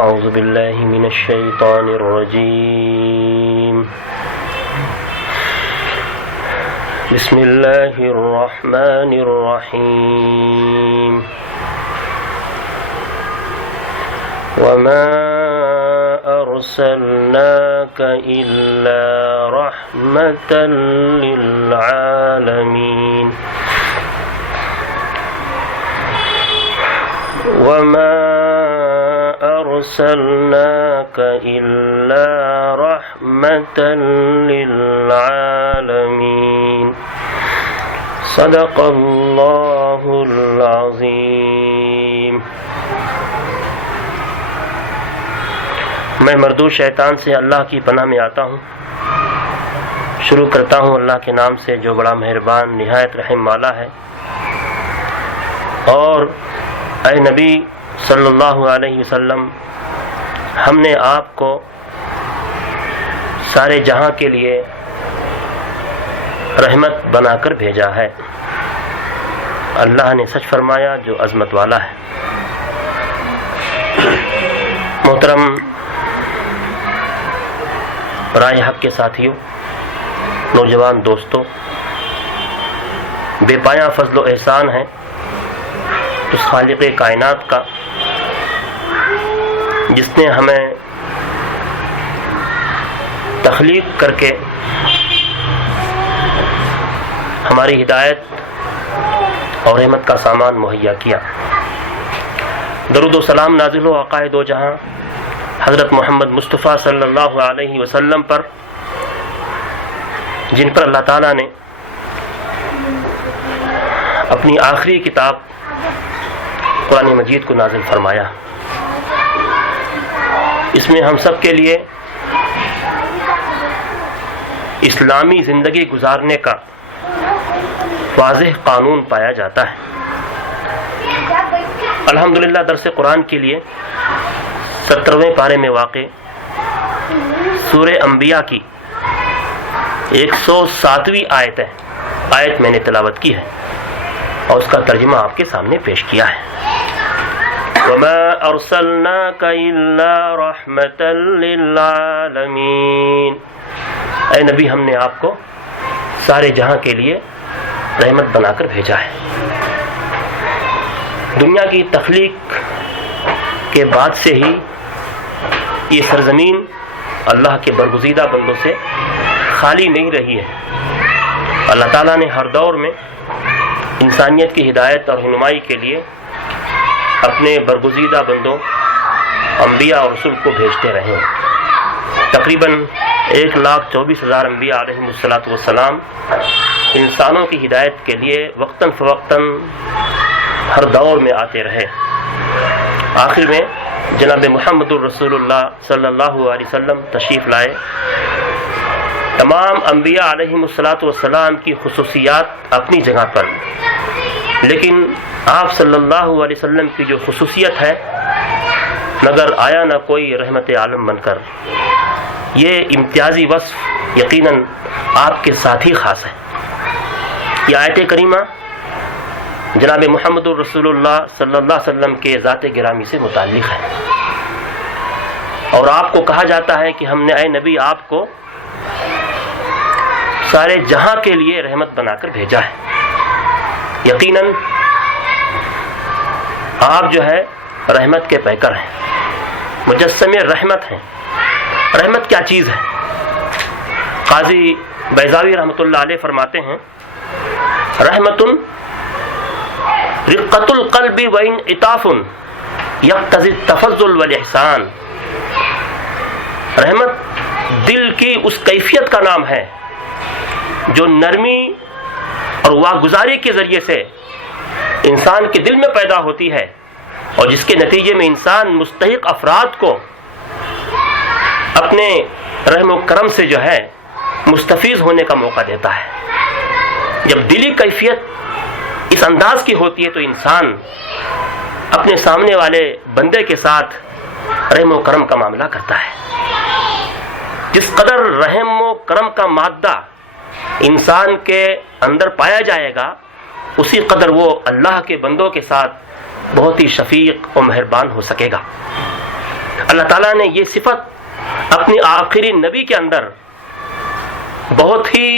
أعوذ بالله من الشيطان الرجيم بسم الله الرحمن الرحيم وما أرسلناك إلا رحمة للعالمين وما أرسلناك إلا رحمة للعالمين صدق الله العظيم. میں مردود شیطان سے اللہ کی پناہ میں آتا ہوں. شروع کرتا ہوں اللہ کے نام سے جو بڑا مہربان نہایت رحم والا ہے. اور اے نبی صلی اللہ علیہ وسلم، ہم نے آپ کو سارے جہاں کے لیے رحمت بنا کر بھیجا ہے. اللہ نے سچ فرمایا جو عظمت والا ہے. محترم رائے حق کے ساتھیوں، نوجوان دوستوں، بے پایاں فضل و احسان ہے اس خالق کائنات کا جس نے ہمیں تخلیق کر کے ہماری ہدایت اور رحمت کا سامان مہیا کیا. درود و سلام نازل ہو آقائے دو جہاں حضرت محمد مصطفیٰ صلی اللہ علیہ وسلم پر، جن پر اللہ تعالیٰ نے اپنی آخری کتاب قرآن مجید کو نازل فرمایا. اس میں ہم سب کے لیے اسلامی زندگی گزارنے کا واضح قانون پایا جاتا ہے. الحمدللہ درس قرآن کے لیے 17ویں پارے میں واقع سورہ انبیاء کی 107ویں آیت میں نے تلاوت کی ہے اور اس کا ترجمہ آپ کے سامنے پیش کیا ہے. وَمَا أَرْسَلْنَاكَ إِلَّا رَحْمَةً لِلْعَالَمِينَ. اے نبی، ہم نے آپ کو سارے جہاں کے لیے رحمت بنا کر بھیجا ہے. دنیا کی تخلیق کے بعد سے ہی یہ سرزمین اللہ کے برگزیدہ بندوں سے خالی نہیں رہی ہے. اللہ تعالیٰ نے ہر دور میں انسانیت کی ہدایت اور رہنمائی کے لیے اپنے برگزیدہ بندوں انبیاء اور رسول کو بھیجتے رہے ہیں. تقریباً 1,24,000 انبیاء علیہم السلام انسانوں کی ہدایت کے لیے وقتاً فوقتاً ہر دور میں آتے رہے. آخر میں جناب محمد الرسول اللہ صلی اللہ علیہ وسلم تشریف لائے. تمام انبیاء علیہم السلام کی خصوصیات اپنی جگہ پر، لیکن آپ صلی اللہ علیہ وسلم کی جو خصوصیت ہے، مگر آیا نہ کوئی رحمت عالم بن کر. یہ امتیازی وصف یقیناً آپ کے ساتھ ہی خاص ہے. یہ آیت کریمہ جناب محمد الرسول اللہ صلی اللہ علیہ وسلم کے ذات گرامی سے متعلق ہے، اور آپ کو کہا جاتا ہے کہ ہم نے اے نبی آپ کو سارے جہاں کے لیے رحمت بنا کر بھیجا ہے. یقیناً آپ جو ہے رحمت کے پیکر ہیں، مجسم رحمت ہیں. رحمت کیا چیز ہے؟ قاضی بیضاوی رحمۃ اللہ علیہ فرماتے ہیں، رحمت رقۃ القلب وانعطاف یقتضی التفضل والاحسان. رحمت دل کی اس کیفیت کا نام ہے جو نرمی اور واگزاری کے ذریعے سے انسان کے دل میں پیدا ہوتی ہے، اور جس کے نتیجے میں انسان مستحق افراد کو اپنے رحم و کرم سے جو ہے مستفیض ہونے کا موقع دیتا ہے. جب دلی کیفیت اس انداز کی ہوتی ہے تو انسان اپنے سامنے والے بندے کے ساتھ رحم و کرم کا معاملہ کرتا ہے. جس قدر رحم و کرم کا مادہ انسان کے اندر پایا جائے گا، اسی قدر وہ اللہ کے بندوں کے ساتھ بہت ہی شفیق و مہربان ہو سکے گا. اللہ تعالیٰ نے یہ صفت اپنے آخری نبی کے اندر بہت ہی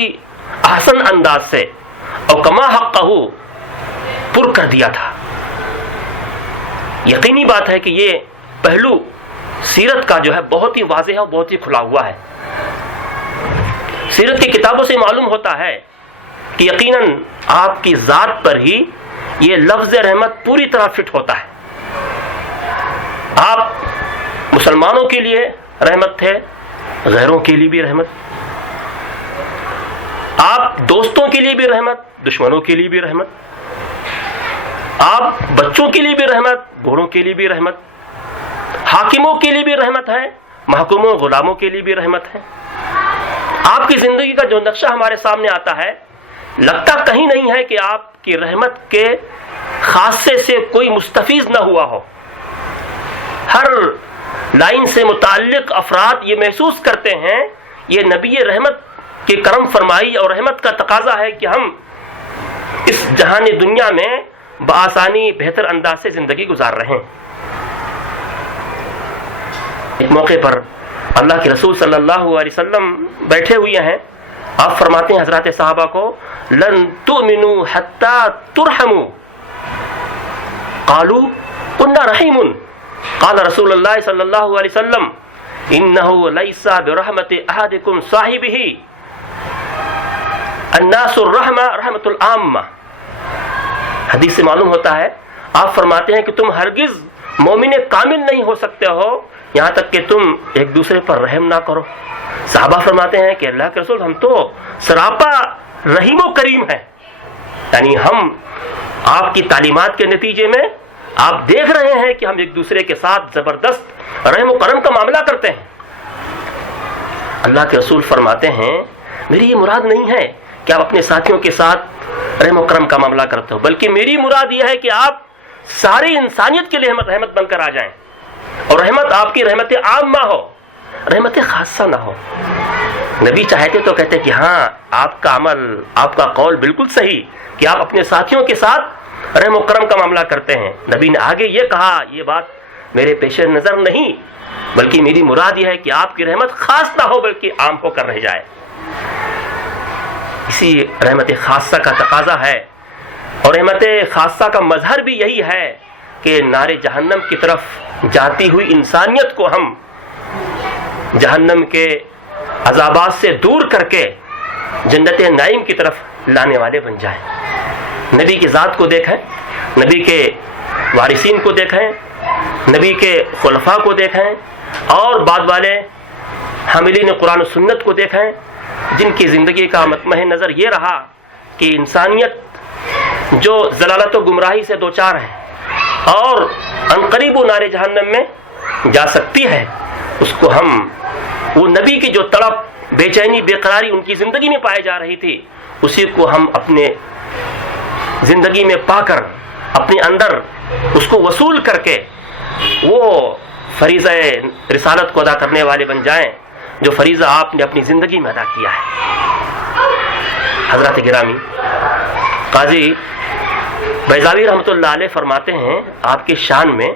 احسن انداز سے اور کما حقہ پر کر دیا تھا. یقینی بات ہے کہ یہ پہلو سیرت کا جو ہے بہت ہی واضح اور بہت ہی کھلا ہوا ہے. سیرت کی کتابوں سے معلوم ہوتا ہے کہ یقیناً آپ کی ذات پر ہی یہ لفظ رحمت پوری طرح فٹ ہوتا ہے. آپ مسلمانوں کے لیے رحمت تھے، غیروں کے لیے بھی رحمت، آپ دوستوں کے لیے بھی رحمت، دشمنوں کے لیے بھی رحمت، آپ بچوں کے لیے بھی رحمت، بوڑھوں کے لیے بھی رحمت، حاکموں کے لیے بھی رحمت ہے، محکوموں غلاموں کے لیے بھی رحمت ہے. آپ کی زندگی کا جو نقشہ ہمارے سامنے آتا ہے، لگتا کہیں نہیں ہے کہ آپ کی رحمت کے خاصے سے کوئی مستفیض نہ ہوا ہو. ہر لائن سے متعلق افراد یہ محسوس کرتے ہیں یہ نبی رحمت کی کرم فرمائی اور رحمت کا تقاضا ہے کہ ہم اس جہان دنیا میں بآسانی بہتر انداز سے زندگی گزار رہے ہیں. ایک موقع پر اللہ کے رسول صلی اللہ علیہ وسلم بیٹھے ہوئے ہیں. آپ فرماتے ہیں حضرات صحابہ کو، لن تؤمنوا حتی ترحموا. قالوا كنا رحیم. قال رسول اللہ صلی اللہ علیہ وسلم انه ليس برحمت احدكم صاحبه الناس الرحمہ رحمت العامہ. حدیث سے معلوم ہوتا ہے، آپ فرماتے ہیں کہ تم ہرگز مومن کامل نہیں ہو سکتے ہو یہاں تک کہ تم ایک دوسرے پر رحم نہ کرو. صحابہ فرماتے ہیں کہ اللہ کے رسول ہم تو سراپا رحیم و کریم ہیں، یعنی ہم آپ کی تعلیمات کے نتیجے میں آپ دیکھ رہے ہیں کہ ہم ایک دوسرے کے ساتھ زبردست رحم و کرم کا معاملہ کرتے ہیں. اللہ کے رسول فرماتے ہیں میری یہ مراد نہیں ہے کہ آپ اپنے ساتھیوں کے ساتھ رحم و کرم کا معاملہ کرتے ہو، بلکہ میری مراد یہ ہے کہ آپ ساری انسانیت کے لیے رحمت بن کر آ جائیں، اور رحمت آپ کی رحمت عامہ ہو، رحمت خاصہ نہ ہو. نبی چاہتے تو کہتے کہ ہاں آپ کا عمل، آپ کا قول بالکل صحیح کہ آپ اپنے ساتھیوں کے ساتھ رحم و کرم کا معاملہ کرتے ہیں. نبی نے آگے یہ کہا، یہ بات میرے پیش نظر نہیں، بلکہ میری مراد یہ ہے کہ آپ کی رحمت خاص نہ ہو بلکہ عام ہو کر رہ جائے. اسی رحمت خاصہ کا تقاضا ہے، اور رحمت خاصہ کا مظہر بھی یہی ہے کہ نار جہنم کی طرف جاتی ہوئی انسانیت کو ہم جہنم کے عذابات سے دور کر کے جنت نعیم کی طرف لانے والے بن جائیں. نبی کی ذات کو دیکھیں، نبی کے وارثین کو دیکھیں، نبی کے خلفاء کو دیکھیں، اور بعد والے حاملین قرآن و سنت کو دیکھیں جن کی زندگی کا مطمع نظر یہ رہا کہ انسانیت جو ضلالت و گمراہی سے دوچار ہے اور عنقریب و نار جہنم میں جا سکتی ہے، اس کو ہم وہ نبی کی جو تڑپ، بے چینی، بے قراری ان کی زندگی میں پائے جا رہی تھی، اسی کو ہم اپنے زندگی میں پا کر اپنے اندر اس کو وصول کر کے وہ فریضہ رسالت کو ادا کرنے والے بن جائیں جو فریضہ آپ نے اپنی زندگی میں ادا کیا ہے. حضرات گرامی، قاضی بیضاوی رحمۃ اللہ علیہ فرماتے ہیں آپ کی شان میں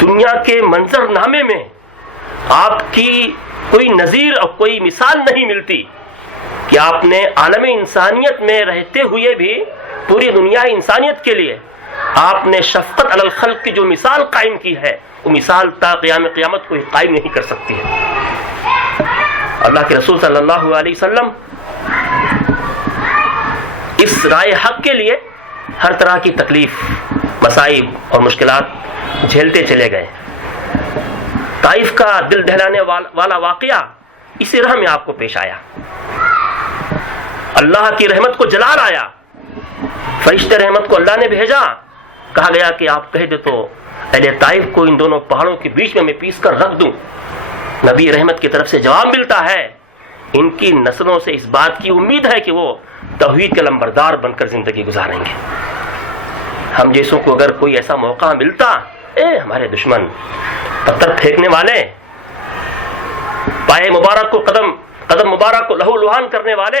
دنیا کے منظر نامے میں آپ کی کوئی نظیر اور کوئی مثال نہیں ملتی کہ آپ نے عالم انسانیت میں رہتے ہوئے بھی پوری دنیا انسانیت کے لیے آپ نے شفقت علی الخلق کی جو مثال قائم کی ہے، وہ مثال تا قیام قیامت کو قائم نہیں کر سکتی ہے. اللہ کے رسول صلی اللہ علیہ وسلم اس رائے حق کے لیے ہر طرح کی تکلیف، مصائب اور مشکلات جھیلتے چلے گئے. طائف کا دل دہلانے والا واقعہ اسی راہ میں آپ کو پیش آیا. اللہ کی رحمت کو جلال آیا، فرشتے رحمت کو اللہ نے بھیجا. کہا گیا کہ آپ کہہ دے تو اہل طائف کو ان دونوں پہاڑوں کے بیچ میں پیس کر رکھ دوں. نبی رحمت کی طرف سے جواب ملتا ہے، ان کی نسلوں سے اس بات کی امید ہے کہ وہ توحید کے لمبردار بن کر زندگی گزاریں گے. ہم جیسوں کو اگر کوئی ایسا موقع ملتا، ہمارے دشمن، پتھر پھینکنے والے، پائے مبارک کو قدم مبارک کو لہو لہان کرنے والے،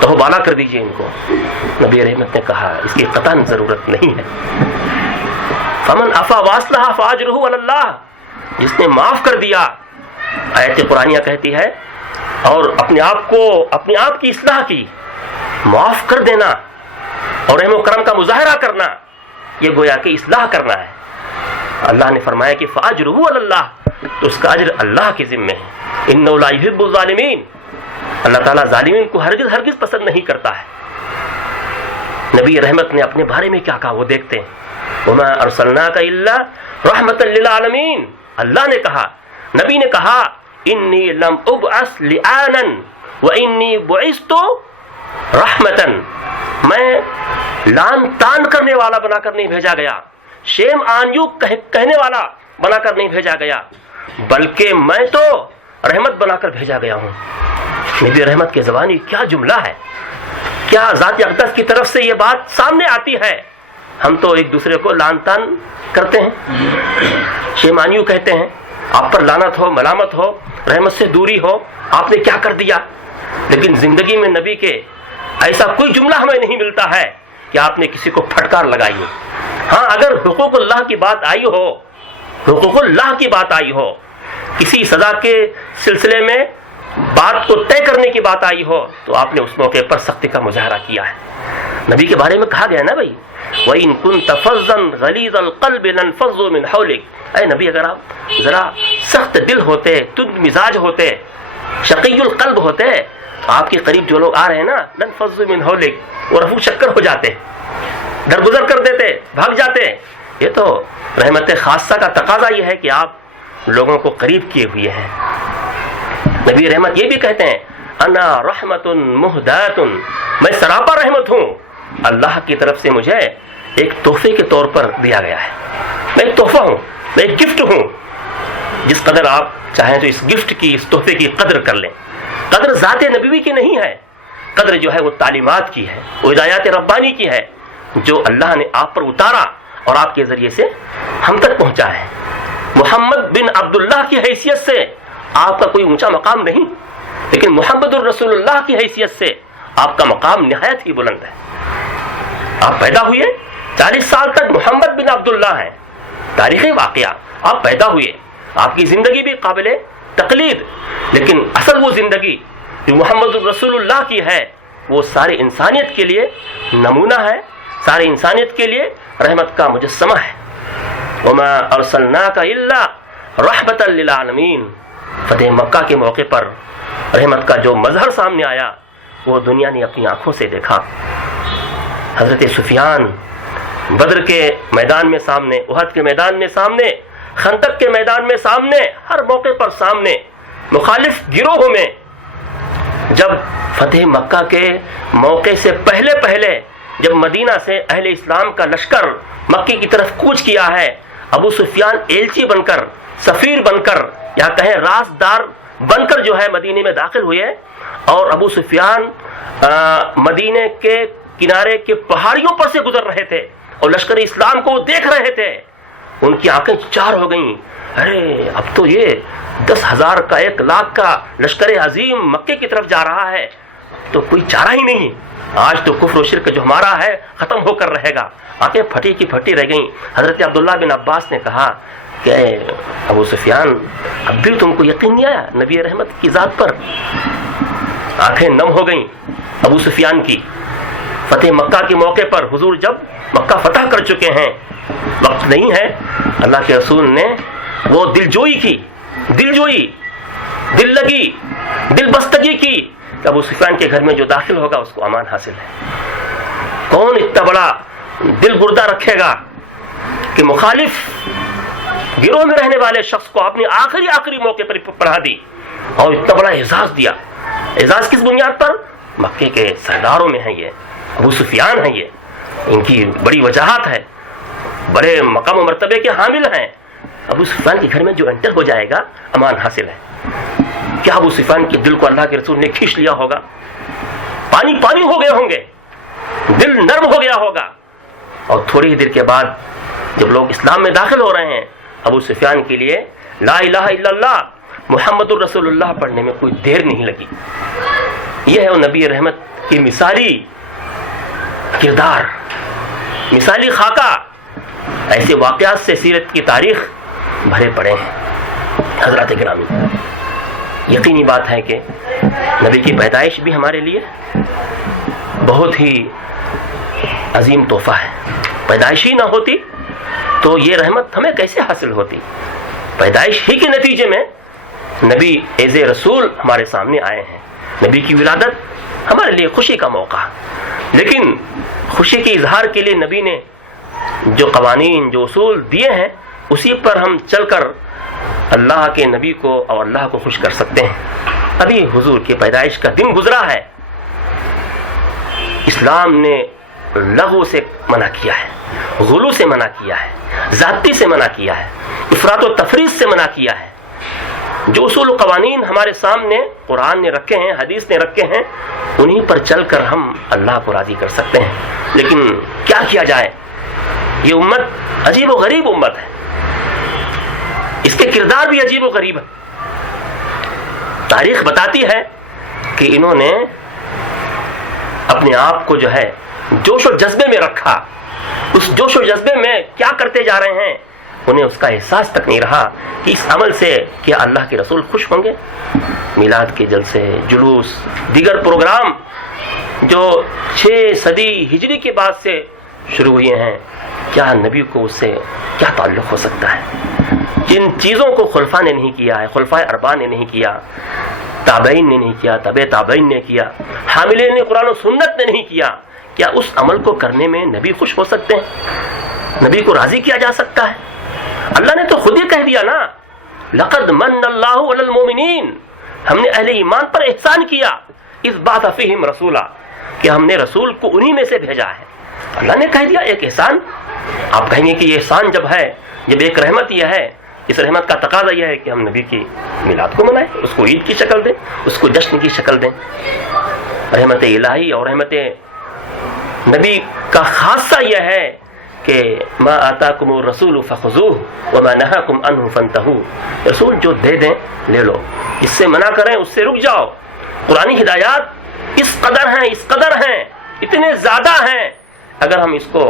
تو وہ بالا کر دیجئے ان کو۔ نبی رحمت نے کہا اس کی قطعاً ضرورت نہیں ہے۔ فمن عفا واصلح فاجرہ علی اللہ، جس نے معاف کر دیا، آیت قرآنیہ کہتی ہے، اور اپنے آپ کی اصلاح کی، معاف کر دینا اور رحم و کرم کا مظاہرہ کرنا، یہ گویا کہ اصلاح کرنا ہے۔ اللہ نے فرمایا کہ فاجرہ علی اللہ، تو اس کا اجر اللہ کے ذمے ہے۔ انہ لا یحب الظالمین، اللہ تعالیٰ ظالمین کو ہرگز پسند نہیں کرتا ہے۔ نبی رحمت نے اپنے بارے میں کیا کہا وہ دیکھتے ہیں۔ وما ارسلناک الا رحمۃ للعالمین، اللہ نے کہا، نبی نے کہا، انی لم ابعث لعانا وانی بعثت رحمتا، میں لان تان کرنے والا بنا کر نہیں بھیجا گیا، شیم آن یو کہنے والا بنا کر نہیں بھیجا گیا، بلکہ میں تو رحمت بنا کر بھیجا گیا ہوں۔ نبی رحمت کی زبانی کیا جملہ ہے، کیا ذات اقدس کی طرف سے یہ بات سامنے آتی ہے۔ ہم تو ایک دوسرے کو لان تان کرتے ہیں، شیمانیو کہتے ہیں، آپ پر لعنت ہو، ملامت ہو، رحمت سے دوری ہو، آپ نے کیا کر دیا۔ لیکن زندگی میں نبی کے ایسا کوئی جملہ ہمیں نہیں ملتا ہے کہ آپ نے کسی کو پھٹکار لگائی ہو۔ ہاں اگر حقوق اللہ کی بات آئی ہو، حقوق اللہ کی بات آئی ہو، کسی سزا کے سلسلے میں بات کو طے کرنے کی بات آئی ہو، تو آپ نے اس موقع پر سختی کا مظاہرہ کیا ہے۔ نبی کے بارے میں کہا گیا نا بھائی، وَإِن كُنتَ فَظًّا غَلِيظَ الْقَلْبِ لَانفَضُّوا مِنْ حَوْلِكَ، اے نبی اگر آپ ذرا سخت دل ہوتے، تند مزاج ہوتے، شقی القلب ہوتے، تو آپ کے قریب جو لوگ آ رہے ہیں نا، لَانفَضُّوا مِنْ حَوْلِكَ، وہ رفو چکر ہو جاتے، درگزر کر دیتے، بھاگ جاتے۔ یہ تو رحمت خاصہ کا تقاضا یہ ہے کہ آپ لوگوں کو قریب کیے ہوئے ہیں۔ نبی رحمت یہ بھی کہتے ہیں، انا رحمت مہدات، میں سراپا رحمت ہوں، اللہ کی طرف سے مجھے ایک تحفے کے طور پر دیا گیا ہے، میں ایک تحفہ ہوں، میں ایک گفٹ ہوں۔ جس قدر آپ چاہیں تو اس گفٹ کی، اس تحفے کی قدر کر لیں۔ قدر ذات نبوی کی نہیں ہے، قدر جو ہے وہ تعلیمات کی ہے، وہ ہدایات ربانی کی ہے، جو اللہ نے آپ پر اتارا اور آپ کے ذریعے سے ہم تک پہنچا ہے۔ محمد بن عبداللہ کی حیثیت سے آپ کا کوئی اونچا مقام نہیں، لیکن محمد الرسول اللہ کی حیثیت سے آپ کا مقام نہایت ہی بلند ہے۔ آپ پیدا ہوئے 40 سال تک محمد بن عبداللہ ہیں، تاریخی واقعہ، آپ پیدا ہوئے، آپ کی زندگی بھی قابل تقلید، لیکن اصل وہ زندگی جو محمد الرسول اللہ کی ہے، وہ ساری انسانیت کے لیے نمونہ ہے، ساری انسانیت کے لیے رحمت کا مجسمہ ہے۔ وما ارسلناک الا رحمۃ للعالمین، فتح مکہ کے موقع پر رحمت کا جو مظہر سامنے آیا وہ دنیا نے اپنی آنکھوں سے دیکھا۔ حضرت سفیان بدر کے میدان میں سامنے، احد کے میدان میں سامنے، خندق کے میدان میں سامنے، ہر موقع پر سامنے، مخالف گروہوں میں، جب فتح مکہ کے موقع سے پہلے جب مدینہ سے اہل اسلام کا لشکر مکے کی طرف کوچ کیا ہے، ابو سفیان ایلچی بن کر، سفیر بن کر، یا کہیں رازدار بن کر جو ہے مدینے میں داخل ہوئے، اور ابو سفیان مدینے کے کنارے کے پہاڑیوں پر سے گزر رہے تھے اور لشکر اسلام کو دیکھ رہے تھے۔ ان کی آنکھیں چار ہو گئیں، ارے اب تو یہ 10,000 کا 1,00,000 کا لشکر عظیم مکے کی طرف جا رہا ہے، تو کوئی چارہ ہی نہیں، آج تو کفر و شرک جو ہمارا ہے ختم ہو کر رہے گا۔ آنکھیں پھٹی کی پھٹی رہ گئیں۔ حضرت عبداللہ بن عباس نے کہا کہ ابو سفیان اب بھی تم کو یقین نہیں آیا نبی رحمت کی ذات پر؟ آنکھیں نم ہو گئیں ابو سفیان کی۔ فتح مکہ کے موقع پر حضور جب مکہ فتح کر چکے ہیں، وقت نہیں ہے، اللہ کے رسول نے وہ دلجوئی کی، دل لگی، دل بستگی کی کہ ابو سفیان کے گھر میں جو داخل ہوگا اس کو امان حاصل ہے۔ کون اتنا بڑا دل گردہ رکھے گا کہ مخالف گروہ میں رہنے والے شخص کو اپنی آخری موقع پر پڑھا دی اور اتنا بڑا اعزاز دیا۔ اعزاز کس بنیاد پر؟ مکے کے سرداروں میں ہیں، یہ ابو سفیان ہیں، یہ ان کی بڑی وجاہت ہے، بڑے مقام و مرتبے کے حامل ہیں۔ ابو سفیان کے گھر میں جو انٹر ہو جائے گا امان حاصل ہے۔ کیا ابو سفیان کے دل کو اللہ کے رسول نے کھینچ لیا ہوگا؟ پانی ہو گئے ہوں گے، دل نرم ہو گیا ہوگا۔ اور تھوڑی ہی دیر کے بعد جب لوگ اسلام میں داخل ہو رہے ہیں، ابو سفیان کے لیے لا الہ الا اللہ محمد الرسول اللہ پڑھنے میں کوئی دیر نہیں لگی. یہ ہے وہ نبی رحمت کی مثالی کردار، مثالی خاکہ. ایسے واقعات سے سیرت کی تاریخ بھرے پڑے ہیں. حضرات گرامی، یقینی بات ہے کہ نبی کی پیدائش بھی ہمارے لیے بہت ہی عظیم تحفہ ہے. پیدائش ہی نہ ہوتی تو یہ رحمت ہمیں کیسے حاصل ہوتی؟ پیدائش ہی کے نتیجے میں نبی ایز اے رسول ہمارے سامنے آئے ہیں. نبی کی ولادت ہمارے لیے خوشی کا موقع، لیکن خوشی کے اظہار کے لیے نبی نے جو قوانین، جو اصول دیے ہیں، اسی پر ہم چل کر اللہ کے نبی کو اور اللہ کو خوش کر سکتے ہیں. ابھی حضور کی پیدائش کا دن گزرا ہے. اسلام نے لغو سے منع کیا ہے، غلو سے منع کیا ہے، ذاتی سے منع کیا ہے، افراط و تفریط سے منع کیا ہے. جو اصول و قوانین ہمارے سامنے قرآن نے رکھے ہیں، حدیث نے رکھے ہیں، انہیں پر چل کر ہم اللہ کو راضی کر سکتے ہیں. لیکن کیا کیا جائے؟ یہ امت عجیب و غریب امت ہے. اس کے کردار بھی عجیب و غریب ہے. تاریخ بتاتی ہے کہ انہوں نے اپنے آپ کو جو ہے جوش و جذبے میں رکھا. اس جوش و جذبے میں کیا کرتے جا رہے ہیں، انہیں اس کا احساس تک نہیں رہا کہ اس عمل سے کیا اللہ کے رسول خوش ہوں گے. میلاد کے جلسے، جلوس، دیگر پروگرام جو 6 صدی ہجری کے بعد سے شروع ہوئے ہیں، کیا نبی کو اس سے کیا تعلق ہو سکتا ہے؟ جن چیزوں کو خلفاء نے نہیں کیا ہے، خلفائے اربعہ نے نہیں کیا، تابعین نے نہیں کیا، تبع تابعین نے کیا، حاملین قرآن و سنت نے نہیں کیا، کیا اس عمل کو کرنے میں نبی خوش ہو سکتے ہیں؟ نبی کو راضی کیا جا سکتا ہے؟ اللہ نے تو خود ہی کہہ دیا نا، لقد من اللہ علی المؤمنین، ہم نے اہل ایمان پر احسان کیا، اذ بعث فیہم رسولا، کہ ہم نے رسول کو انہی میں سے بھیجا ہے. اللہ نے کہہ دیا ایک احسان. آپ کہیں گے کہ یہ احسان جب ہے، جب ایک رحمت یہ ہے، اس رحمت کا تقاضا یہ ہے کہ ہم نبی کی میلاد کو منائیں، اس کو عید کی شکل دیں، اس کو جشن کی شکل دیں. رحمت الہی اور رحمت نبی کا خاصہ یہ ہے کہ ما آتاکم الرسول فخذوہ وما نہاکم عنہ فانتہوا. رسول جو دے دیں لے لو، اس سے منع کریں اس سے رک جاؤ. قرآنی ہدایات اس قدر ہیں، اتنے زیادہ ہیں. اگر ہم اس کو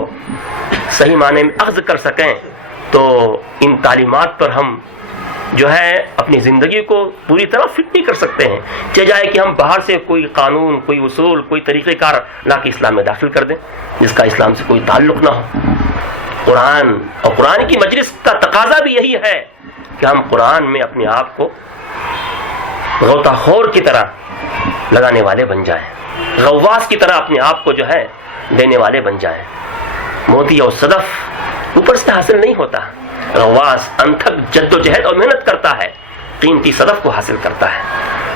صحیح معنی میں اخذ کر سکیں تو ان تعلیمات پر ہم جو ہے اپنی زندگی کو پوری طرح فٹ نہیں کر سکتے ہیں. چاہے جائے کہ ہم باہر سے کوئی قانون، کوئی اصول، کوئی طریقہ کار لا کے اسلام میں داخل کر دیں جس کا اسلام سے کوئی تعلق نہ ہو. قرآن اور قرآن کی مجلس کا تقاضا بھی یہی ہے کہ ہم قرآن میں اپنے آپ کو غوطہ خور کی طرح لگانے والے بن جائیں، غواص کی طرح اپنے آپ کو جو ہے دینے والے بن جائیں. موتی اور صدف اوپر سے حاصل نہیں ہوتا. غواص انتھک جد و جہد اور محنت کرتا ہے، قیمتی صدف کو حاصل کرتا ہے.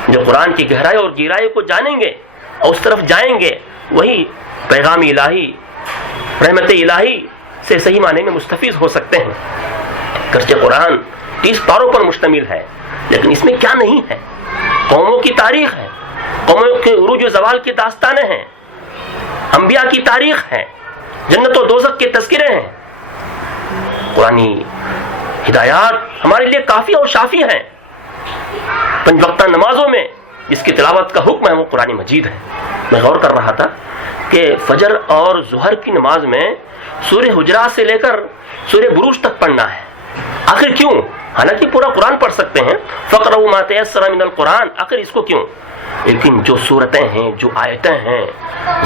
جو قرآن کی گہرائی اور گہرائی کو جانیں گے اور اس طرف جائیں گے، وہی پیغام الہی، رحمت الہی سے صحیح معنی میں مستفیض ہو سکتے ہیں. گرچہ قرآن 30 پاروں پر مشتمل ہے، لیکن اس میں کیا نہیں ہے؟ قوموں کی تاریخ ہے، قوموں کے عروج و زوال کی داستانیں ہیں، انبیاء کی تاریخ ہے، جنت و دوزخ کے تذکرے ہیں. قرآنی ہدایات ہمارے لیے کافی اور شافی ہیں. 5 وقتہ نمازوں میں جس کی تلاوت کا حکم ہے وہ قرآن مجید ہے. میں غور کر رہا تھا کہ فجر اور ظہر کی نماز میں سورہ حجرات سے لے کر سورہ بروج تک پڑھنا ہے. آخر کیوں؟ حالانکہ پورا قرآن پڑھ سکتے ہیں، فقرؤوا ما تیسر من القرآن، آخر اس کو کیوں؟ لیکن جو صورتیں ہیں، جو آیتیں ہیں،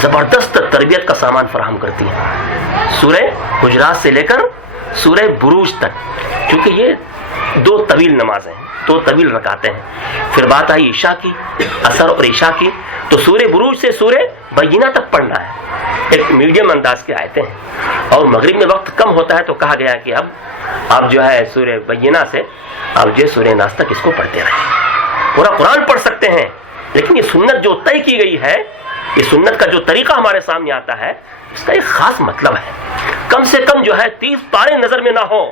زبردست تربیت کا سامان فراہم کرتی ہیں. سورہ حجرات سے لے کر سورہ بروج تک، کیونکہ یہ 2 طویل نمازیں ہیں، 2 طویل رکعتیں ہیں. پھر بات آئی عشاء کی، عصر اور عشاء کی، تو سورہ بروج سے سورہ بینہ تک پڑھنا ہے. ایک میڈیم انداز کی آیتیں ہیں. اور مغرب میں وقت کم ہوتا ہے تو کہا گیا کہ اب آپ جو ہے سورہ بینہ سے آپ جو سورہ ناس تک اس کو پڑھتے رہیں. پورا قرآن پڑھ سکتے ہیں، لیکن یہ سنت جو طے کی گئی ہے، یہ سنت کا جو طریقہ ہمارے سامنے آتا ہے، اس کا ایک خاص مطلب ہے. کم سے کم جو ہے 30 پارے نظر میں نہ ہو،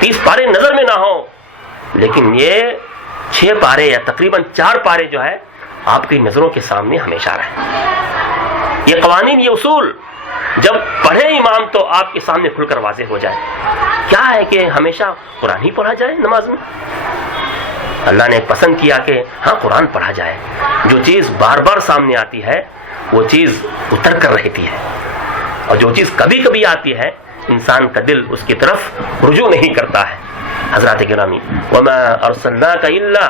30 پارے نظر میں نہ ہو، لیکن یہ 6 پارے یا تقریباً 4 پارے جو ہے آپ کی نظروں کے سامنے ہمیشہ رہیں. یہ قوانین، یہ اصول جب پڑھے امام تو آپ کے سامنے کھل کر واضح ہو جائے. کیا ہے کہ ہمیشہ قرآن ہی پڑھا جائے نماز میں؟ اللہ نے پسند کیا کہ ہاں قرآن پڑھا جائے. جو چیز بار بار سامنے آتی ہے وہ چیز اتر کر رہتی ہے، اور جو چیز کبھی کبھی آتی ہے انسان کا دل اس کی طرف رجوع نہیں کرتا ہے. حضرات گرامی، وما ارسلناک الا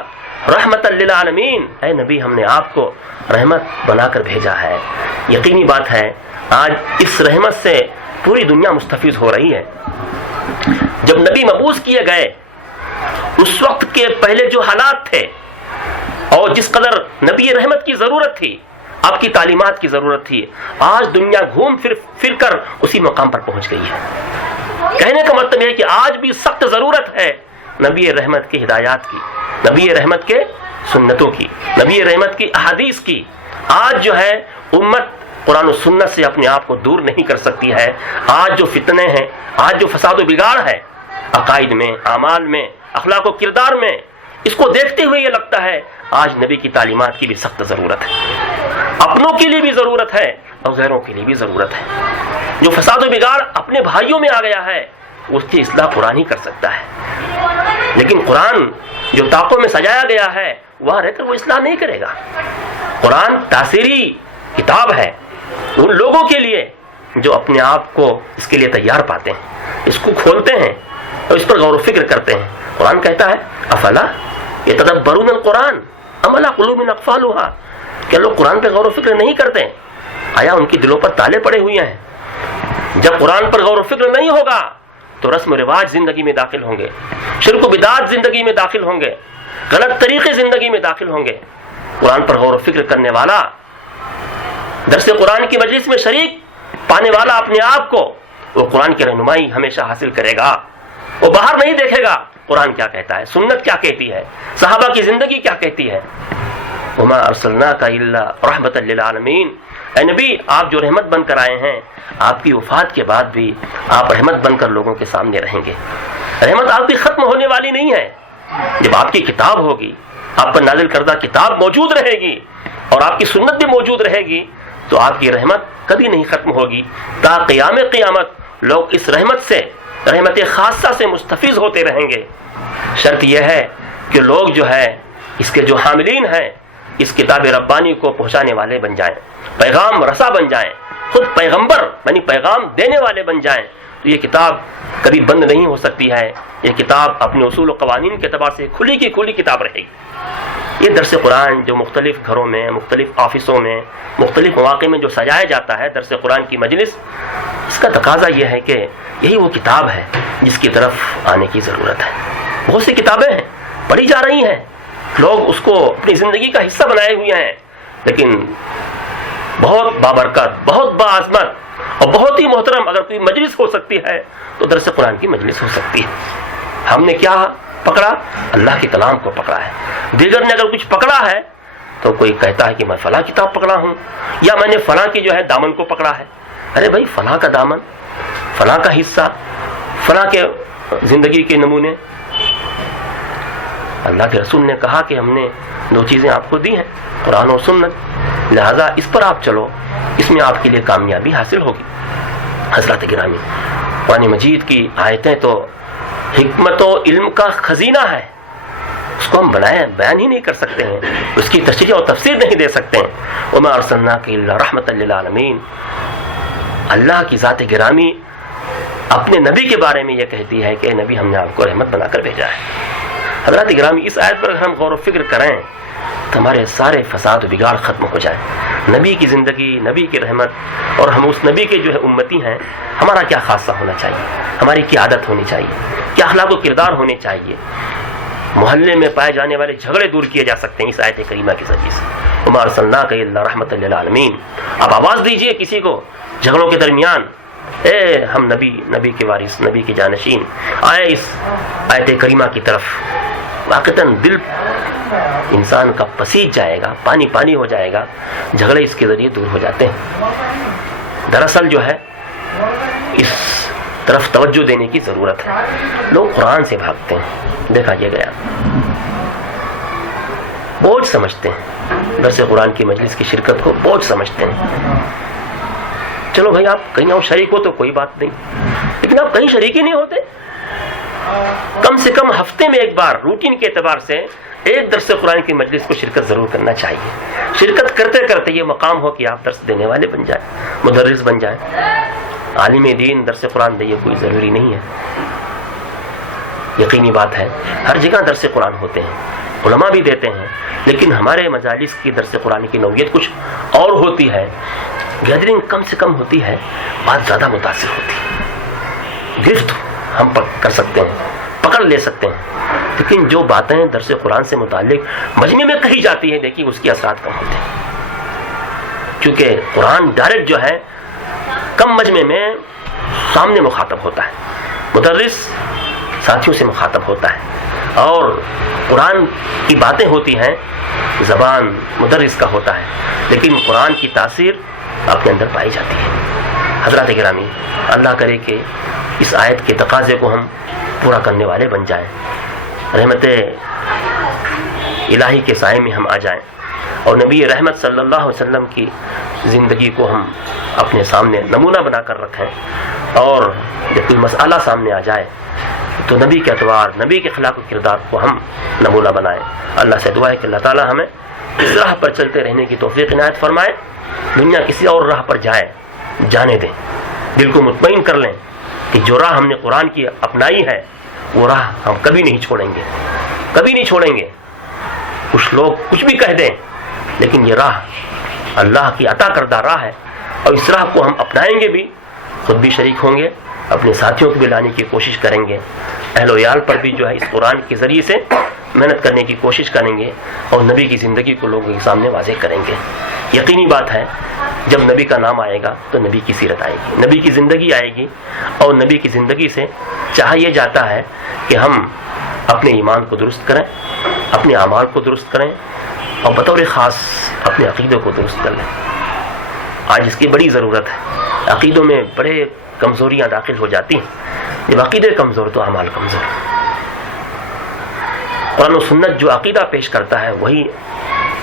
رحمۃ للعالمین، اے نبی ہم نے آپ کو رحمت بنا کر بھیجا ہے. یقینی بات ہے آج اس رحمت سے پوری دنیا مستفیض ہو رہی ہے. جب نبی مبعوث کیے گئے اس وقت کے پہلے جو حالات تھے اور جس قدر نبی رحمت کی ضرورت تھی، آپ کی تعلیمات کی ضرورت تھی، آج دنیا گھوم پھر کر اسی مقام پر پہنچ گئی ہے. کہنے کا مطلب ہے کہ آج بھی سخت ضرورت ہے نبی رحمت کی ہدایات کی، نبی رحمت کے سنتوں کی، نبی رحمت کی احادیث کی. آج جو ہے امت قرآن و سنت سے اپنے آپ کو دور نہیں کر سکتی ہے. آج جو فتنے ہیں، آج جو فساد و بگاڑ ہے عقائد میں، اعمال میں، اخلاق و کردار میں، اس کو دیکھتے ہوئے یہ لگتا ہے آج نبی کی تعلیمات کی بھی سخت ضرورت ہے. اپنوں کے لیے بھی ضرورت ہے اور غیروں کے لیے بھی ضرورت ہے. جو فساد و بگاڑ اپنے بھائیوں میں آ گیا ہے اس کی اصلاح قرآن ہی کر سکتا ہے، لیکن قرآن جو طاقوں میں سجایا گیا ہے وہاں رہ کر وہ اصلاح نہیں کرے گا. قرآن تاثیری کتاب ہے ان لوگوں کے لیے جو اپنے آپ کو اس کے لیے تیار پاتے ہیں، اس کو کھولتے ہیں اور اس پر غور و فکر کرتے ہیں. قرآن کہتا ہے افلا یتدبرون القرآن ام علی قلوب اقفالها، کیا لوگ قرآن پہ غور و فکر نہیں کرتے؟ آیا ان کی دلوں پر تالے پڑے ہوئے ہیں؟ جب قرآن پر غور و فکر نہیں ہوگا تو رسم و رواج زندگی میں داخل ہوں گے، شرک و بدعات زندگی میں داخل ہوں گے، غلط طریقے زندگی میں داخل ہوں گے. قرآن پر غور و فکر کرنے والا، درس قرآن کی مجلس میں شریک پانے والا اپنے آپ کو وہ قرآن کی رہنمائی ہمیشہ حاصل کرے گا. وہ باہر نہیں دیکھے گا قرآن کیا کہتا ہے، سنت کیا کہتی ہے، صحابہ کی زندگی کیا کہتی ہے. وما ارسلناک الا رحمۃ للعالمین، اے نبی آپ جو رحمت بن کر آئے ہیں، آپ کی وفات کے بعد بھی آپ رحمت بن کر لوگوں کے سامنے رہیں گے. رحمت آپ کی ختم ہونے والی نہیں ہے. جب آپ کی کتاب ہوگی، آپ پر نازل کردہ کتاب موجود رہے گی اور آپ کی سنت بھی موجود رہے گی تو آپ کی رحمت کبھی نہیں ختم ہوگی. تا قیام قیامت لوگ اس رحمت سے، رحمت خاصہ سے مستفیض ہوتے رہیں گے. شرط یہ ہے کہ لوگ جو ہے اس کے جو حاملین ہیں، اس کتاب ربانی کو پہنچانے والے بن جائیں، پیغام رسا بن جائیں، خود پیغمبر یعنی پیغام دینے والے بن جائیں. تو یہ کتاب کبھی بند نہیں ہو سکتی ہے. یہ کتاب اپنے اصول و قوانین کے اعتبار سے کھلی کی کھلی کتاب رہے گی. یہ درس قرآن جو مختلف گھروں میں، مختلف آفسوں میں، مختلف مواقع میں جو سجایا جاتا ہے درس قرآن کی مجلس، اس کا تقاضا یہ ہے کہ یہی وہ کتاب ہے جس کی طرف آنے کی ضرورت ہے. بہت سی کتابیں ہیں پڑھی جا رہی ہیں، لوگ اس کو اپنی زندگی کا حصہ بنائے ہوئے ہیں، لیکن بہت بابرکت، بہت باعظمت اور بہت ہی محترم اگر کوئی مجلس ہو سکتی ہے تو درس قرآن کی مجلس ہو سکتی ہے. ہم نے کیا پکڑا؟ اللہ کے کلام کو پکڑا ہے. دیگر نے اگر کچھ پکڑا ہے تو کوئی کہتا ہے کہ میں فلاں کتاب پکڑا ہوں یا میں نے فلاں کی جو ہے دامن کو پکڑا ہے. ارے بھائی فلاں کا دامن، فلاں کا حصہ، فلاں کے زندگی کے نمونے، اللہ کے رسول نے کہا کہ ہم نے 2 چیزیں آپ کو دی ہیں، قرآن اور سنت، لہذا اس پر آپ چلو، اس میں آپ کے لیے کامیابی حاصل ہوگی. حضرات گرامی، قرآن مجید کی آیتیں تو حکمت و علم کا خزینہ ہے، اس کو ہم بیان ہی نہیں کر سکتے ہیں، اس کی تشریح اور تفسیر نہیں دے سکتے ہیں. وما ارسلناک الا رحمۃ للعالمین. اللہ کی ذات گرامی اپنے نبی کے بارے میں یہ کہتی ہے کہ اے نبی ہم نے آپ کو رحمت بنا کر بھیجا ہے. حضرات گرامی، اس آیت پر ہم غور و فکر کریں تو ہمارے سارے فساد و بگاڑ ختم ہو جائیں. نبی کی زندگی، نبی کی رحمت، اور ہم اس نبی کے جو ہے امتی ہیں، ہمارا کیا خاصہ ہونا چاہیے، ہماری کیا عادت ہونی چاہیے، کیا اخلاق و کردار ہونے چاہیے. محلے میں پائے جانے والے جھگڑے دور کیے جا سکتے ہیں اس آیت کریمہ کے ذریعے سے. وما ارسلناک الا رحمۃ للعالمین. آپ آواز دیجئے کسی کو جھگڑوں کے درمیان، اے ہم نبی کے وارث، نبی کے جانشین، آئے اس آیت کریمہ کی طرف. واقعتاً دل انسان کا پسیج جائے گا، پانی پانی ہو جائے گا. جھگڑے اس کے ذریعے دور ہو جاتے ہیں. دراصل جو ہے اس طرف توجہ دینے کی ضرورت ہے. لوگ قرآن سے بھاگتے ہیں، دیکھا یہ گیا، بوجھ سمجھتے ہیں، درس قرآن کی مجلس کی شرکت کو بوجھ سمجھتے ہیں. چلو بھائی آپ کہیں اور شریک ہو تو کوئی بات نہیں، لیکن آپ کہیں شریک ہی نہیں ہوتے. کم سے کم ہفتے میں ایک بار روٹین کے اعتبار سے ایک درس قرآن کی مجلس کو شرکت ضرور کرنا چاہیے. شرکت کرتے کرتے یہ مقام ہو کہ آپ درس دینے والے بن جائیں, مدرس بن جائیں. عالم دین درس قرآن دے یہ کوئی ضروری نہیں ہے. یقینی بات ہے ہر جگہ درس قرآن ہوتے ہیں, علماء بھی دیتے ہیں, لیکن ہمارے مجالس کی درس قرآن کی نوعیت کچھ اور ہوتی ہے. گیدرنگ کم سے کم ہوتی ہے, بات زیادہ متاثر ہوتی ہے. گرفت ہم کر سکتے ہیں, پکڑ لے سکتے ہیں, لیکن جو باتیں درس قرآن سے متعلق مجمع میں کہی جاتی ہیں دیکھیے اس کے اثرات کم ہوتے ہیں. کیونکہ قرآن ڈائریکٹ جو ہے کم مجمع میں سامنے مخاطب ہوتا ہے, مدرس ساتھیوں سے مخاطب ہوتا ہے, اور قرآن کی باتیں ہوتی ہیں زبان مدرس کا ہوتا ہے, لیکن قرآن کی تاثیر اپنے اندر پائی جاتی ہے. حضرات گرامی, اللہ کرے کہ اس آیت کے تقاضے کو ہم پورا کرنے والے بن جائیں, رحمت الہی کے سائے میں ہم آ جائیں, اور نبی رحمت صلی اللہ علیہ وسلم کی زندگی کو ہم اپنے سامنے نمونہ بنا کر رکھیں, اور جب کوئی مسئلہ سامنے آ جائے تو نبی کے اطوار, نبی کے اخلاق و کردار کو ہم نمونہ بنائیں. اللہ سے دعا ہے کہ اللہ تعالی ہمیں اس راہ پر چلتے رہنے کی توفیق عنایت فرمائے. دنیا کسی اور راہ پر جانے دیں, دل کو مطمئن کر لیں کہ جو راہ ہم نے قرآن کی اپنائی ہے وہ راہ ہم کبھی نہیں چھوڑیں گے, کبھی نہیں چھوڑیں گے. کچھ لوگ کچھ بھی کہہ دیں, لیکن یہ راہ اللہ کی عطا کردہ راہ ہے, اور اس راہ کو ہم اپنائیں گے بھی, خود بھی شریک ہوں گے, اپنے ساتھیوں کو بھی لانے کی کوشش کریں گے, اہل و عیال پر بھی جو ہے اس قرآن کے ذریعے سے محنت کرنے کی کوشش کریں گے, اور نبی کی زندگی کو لوگوں کے سامنے واضح کریں گے. یقینی بات ہے جب نبی کا نام آئے گا تو نبی کی سیرت آئے گی, نبی کی زندگی آئے گی, اور نبی کی زندگی سے چاہا یہ جاتا ہے کہ ہم اپنے ایمان کو درست کریں, اپنے اعمال کو درست کریں, اور بطور خاص اپنے عقیدوں کو درست کر لیں. آج اس کی بڑی ضرورت ہے. عقیدوں میں بڑے کمزوریاں داخل ہو جاتی ہیں. جب عقیدے کمزور تو اعمال کمزور. قرآن و سنت جو عقیدہ پیش کرتا ہے وہی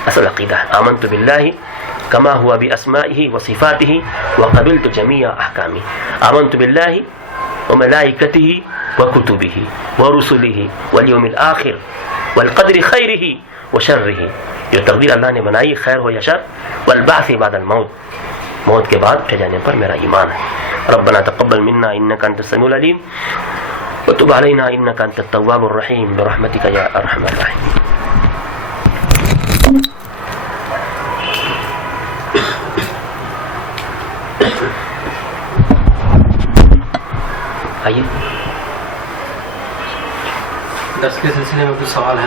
اصل عقیدہ ہے. آمنت باللہ کما ہوا باسمائہ وصفاتہ وقبلت جمیع احکامہ. آمنت باللہ وملائکتہ وکتبہ ورسلہ والیوم الآخر والقدر خیرہ وشرہ. جو تقدیر اللہ نے بنائی, خیر ہو یا شر, والبعث بعد الموت, موت کے بعد اٹھے جانے پر میرا ایمان ہے. ربنا تقبل منا انك انت السميع العليم وتب علينا انك انت التواب الرحيم برحمتك يا ارحم الراحمين. درس کے سلسلے میں کچھ سوال ہے؟